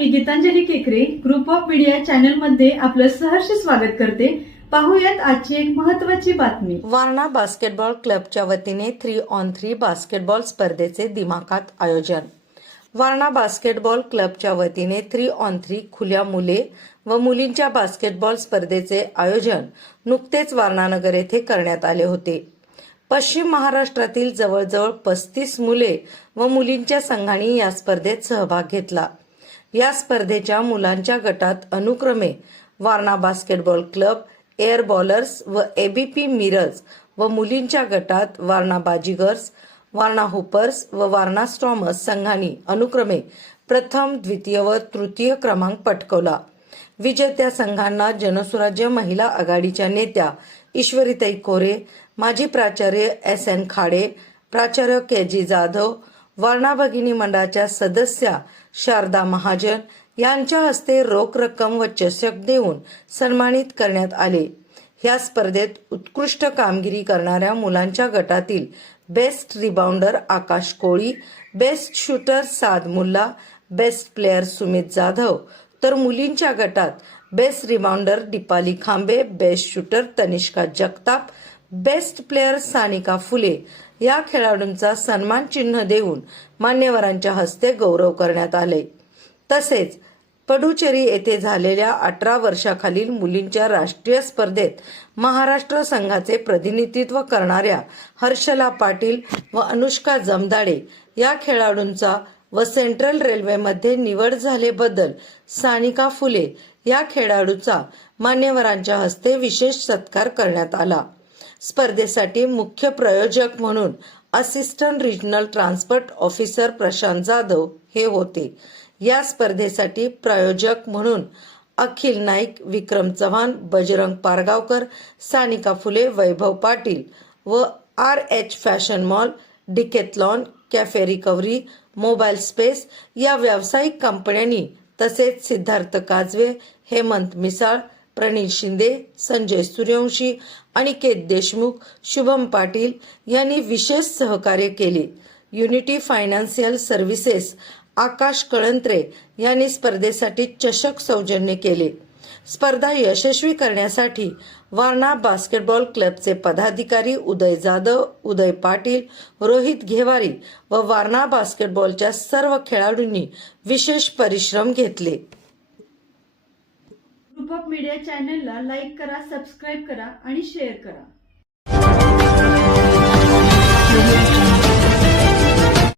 मी गीतांजली केकरे group of media channel मध्ये आपलं सहर्ष स्वागत करते। पाहूयात आजची एक महत्त्वाची बातमी। वारणा बास्केटबॉल क्लबच्या वतीने 3-on-3 बास्केटबॉल स्पर्धेचे दिमाखात आयोजन। वारणा बास्केटबॉल क्लबच्या वतीने 3-on-3 खुल्या मुले व मुलींच्या बास्केटबॉल स्पर्धेचे आयोजन नुकतेच वारणानगर येथे करण्यात आले होते। पश्चिम महाराष्ट्रातील जवळजवळ 35 मुले व मुलींच्या संघांनी या स्पर्धेत सहभाग घेतला। या स्पर्धेच्या मुलांच्या गटात अनुक्रमे Warna basketball club, air bowlers व एबीपी मिरज व मुलींच्या गटात वारणा बाजीगर्स, वारणा हुपर्स व वारणा स्टॉर्मर्स संघांनी अनुक्रमे प्रथम, द्वितीय व तृतीय क्रमांक पटकावला। विजेत्या संघांना जनसुराज्य महिला आघाडीच्या नेत्या ईश्वरीताई कोरे, माजी प्राचार्य SN खाडे, प्राचार्य KG जाधव, वारणा भगिनी मंडळाच्या सदस्या शारदा महाजन यांच्या हस्ते रोख रक्कम व चषक देऊन सन्मानित करण्यात आले। ह्या स्पर्धेत उत्कृष्ट कामगिरी करणाऱ्या मुलांच्या गटातील best rebounder Akash Koli, best shooter Saad Mulla, best player Sumit Jadhav, तर मुलींच्या गटात best rebounder Deepali Khambe, best shooter Tanishka Jagtap, best player Sanika Phule या खेळाडूंचा सन्मान चिन्ह देऊन मान्यवरांच्या हस्ते गौरव करण्यात आले। तसेच पडुचेरी येथे झालेल्या 18 वर्षाखालील मुलींच्या राष्ट्रीय स्पर्धेत महाराष्ट्र संघाचे प्रतिनिधित्व करणाऱ्या हर्षला पाटील व अनुष्का जमदाडे या खेळाडूंचा व सेंट्रल रेल्वेमध्ये निवड झाल्याबद्दल सानिका फुले या खेळाडूचा मान्यवरांच्या हस्ते विशेष सत्कार करण्यात आला। स्पर्धेसाठी मुख्य प्रायोजक म्हणून assistant regional transport officer Prashant Jadhav हे होते। या स्पर्धेसाठी प्रायोजक म्हणून अखिल नाईक, विक्रम चव्हाण, बजरंग पारगावकर, सानिका फुले, वैभव पाटील व RH fashion mall, Decathlon, cafe recovery, mobile space या व्यावसायिक कंपन्यांनी तसेच सिद्धार्थ काजवे, हेमंत मिसाळ, प्रणील शिंदे, संजय सूर्यवंशी, अनिकेत देशमुख, शुभम पाटील यांनी विशेष सहकार्य केले। युनिटी फायनान्शियल सर्व्हिसेस आकाश कळंत्रे यांनी स्पर्धेसाठी चषक सौजन्य केले। स्पर्धा यशस्वी करण्यासाठी वारणा बास्केटबॉल क्लबचे पदाधिकारी उदय जाधव, उदय पाटील, रोहित घेवारी व वारणा बास्केटबॉलच्या सर्व खेळाडूंनी विशेष परिश्रम घेतले। ग्रुप ऑफ मीडिया चॅनलला लाईक करा, सबस्क्राईब करा आणि शेअर करा।